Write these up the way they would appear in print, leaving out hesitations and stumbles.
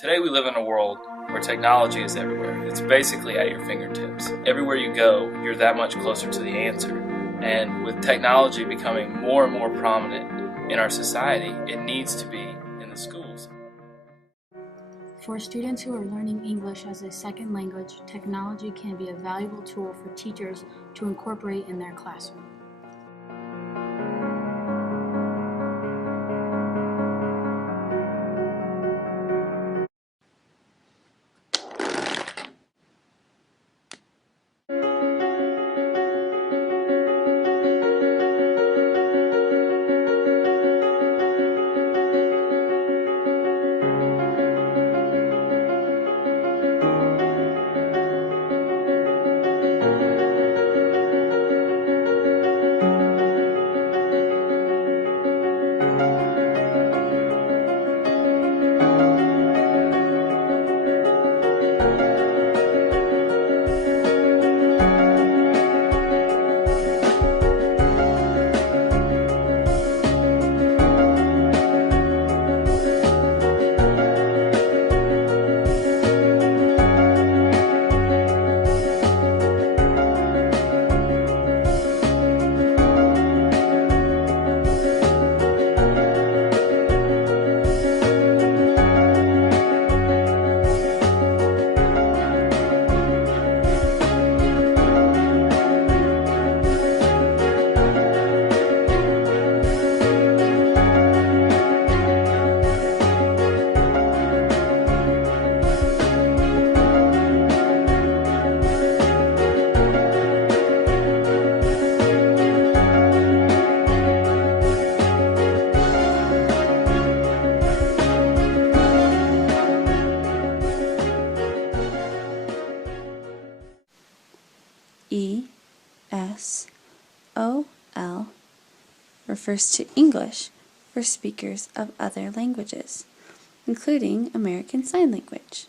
Today we live in a world where technology is everywhere. It's basically at your fingertips. Everywhere you go, you're that much closer to the answer. And with technology becoming more and more prominent in our society, it needs to be in the schools. For students who are learning English as a second language, technology can be a valuable tool for teachers to incorporate in their classroom. ESL refers to English for speakers of other languages, including American Sign Language.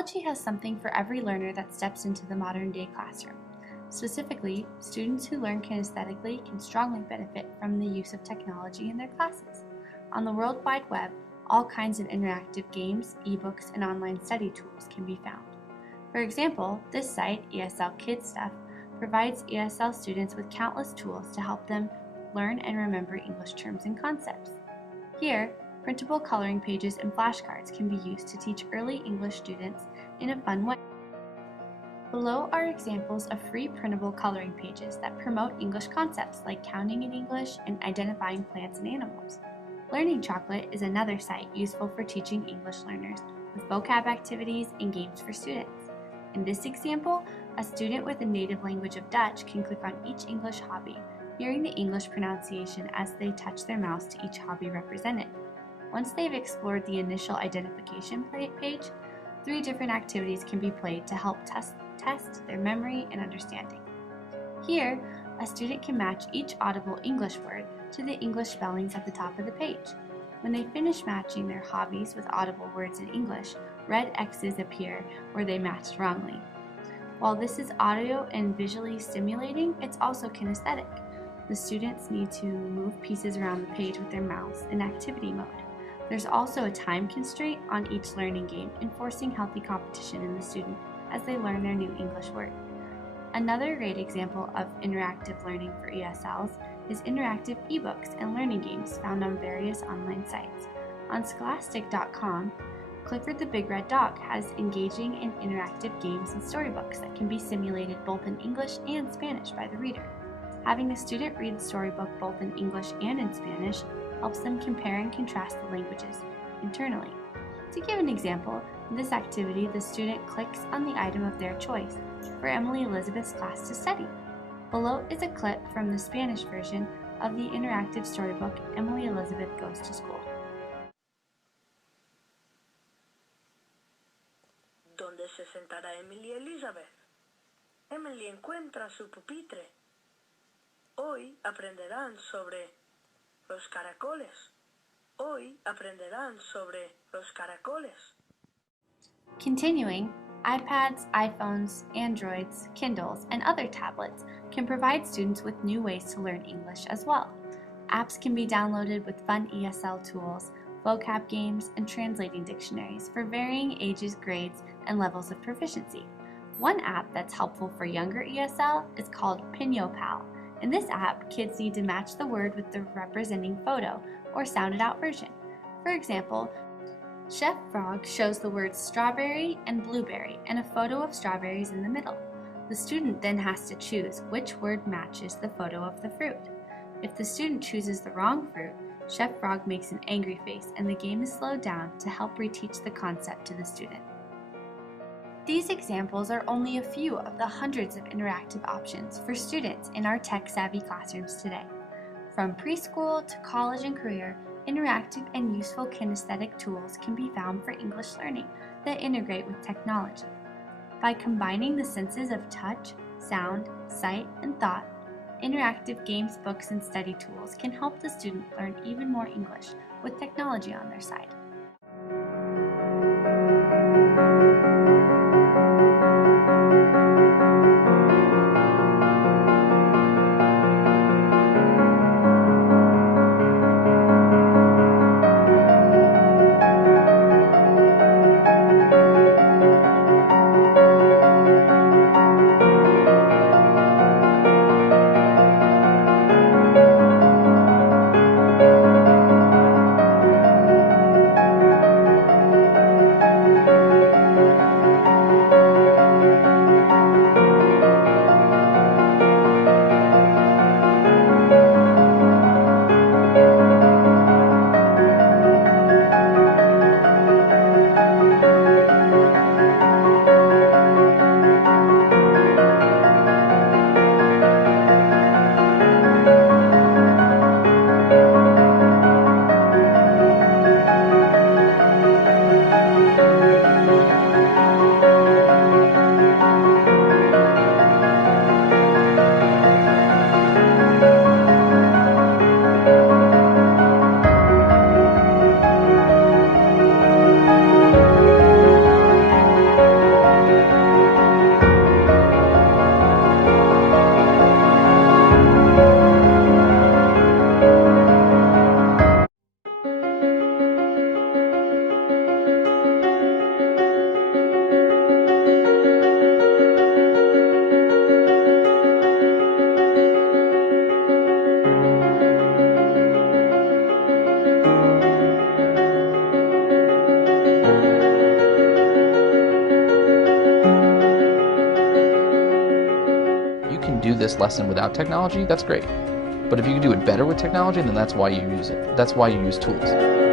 Technology has something for every learner that steps into the modern-day classroom. Specifically, students who learn kinesthetically can strongly benefit from the use of technology in their classes. On the World Wide Web, all kinds of interactive games, ebooks, and online study tools can be found. For example, this site, ESL Kids Stuff, provides ESL students with countless tools to help them learn and remember English terms and concepts. Here, printable coloring pages and flashcards can be used to teach early English students in a fun way. Below are examples of free printable coloring pages that promote English concepts like counting in English and identifying plants and animals. Learning Chocolate is another site useful for teaching English learners with vocab activities and games for students. In this example, a student with a native language of Dutch can click on each English hobby, hearing the English pronunciation as they touch their mouse to each hobby represented. Once they've explored the initial identification page, 3 different activities can be played to help test their memory and understanding. Here, a student can match each audible English word to the English spellings at the top of the page. When they finish matching their hobbies with audible words in English, red X's appear where they matched wrongly. While this is audio and visually stimulating, it's also kinesthetic. The students need to move pieces around the page with their mouse in activity mode. There's also a time constraint on each learning game, enforcing healthy competition in the student as they learn their new English word. Another great example of interactive learning for ESLs is interactive ebooks and learning games found on various online sites. On scholastic.com, Clifford the Big Red Dog has engaging and interactive games and storybooks that can be simulated both in English and Spanish by the reader. Having the student read the storybook both in English and in Spanish helps them compare and contrast the languages internally. To give an example, in this activity, the student clicks on the item of their choice for Emily Elizabeth's class to study. Below is a clip from the Spanish version of the interactive storybook Emily Elizabeth Goes to School. ¿Dónde se sentará Emily Elizabeth? Emily encuentra su pupitre. Hoy aprenderán sobre los caracoles. Hoy aprenderán sobre los caracoles. Continuing, iPads, iPhones, Androids, Kindles, and other tablets can provide students with new ways to learn English as well. Apps can be downloaded with fun ESL tools, vocab games, and translating dictionaries for varying ages, grades, and levels of proficiency. One app that's helpful for younger ESL is called PinyoPal. In this app, kids need to match the word with the representing photo or sounded out version. For example, Chef Frog shows the words strawberry and blueberry and a photo of strawberries in the middle. The student then has to choose which word matches the photo of the fruit. If the student chooses the wrong fruit, Chef Frog makes an angry face and the game is slowed down to help reteach the concept to the student. These examples are only a few of the hundreds of interactive options for students in our tech-savvy classrooms today. From preschool to college and career, interactive and useful kinesthetic tools can be found for English learning that integrate with technology. By combining the senses of touch, sound, sight, and thought, interactive games, books, and study tools can help the student learn even more English with technology on their side. do this lesson without technology, that's great. But if you can do it better with technology, then that's why you use it. That's why you use tools.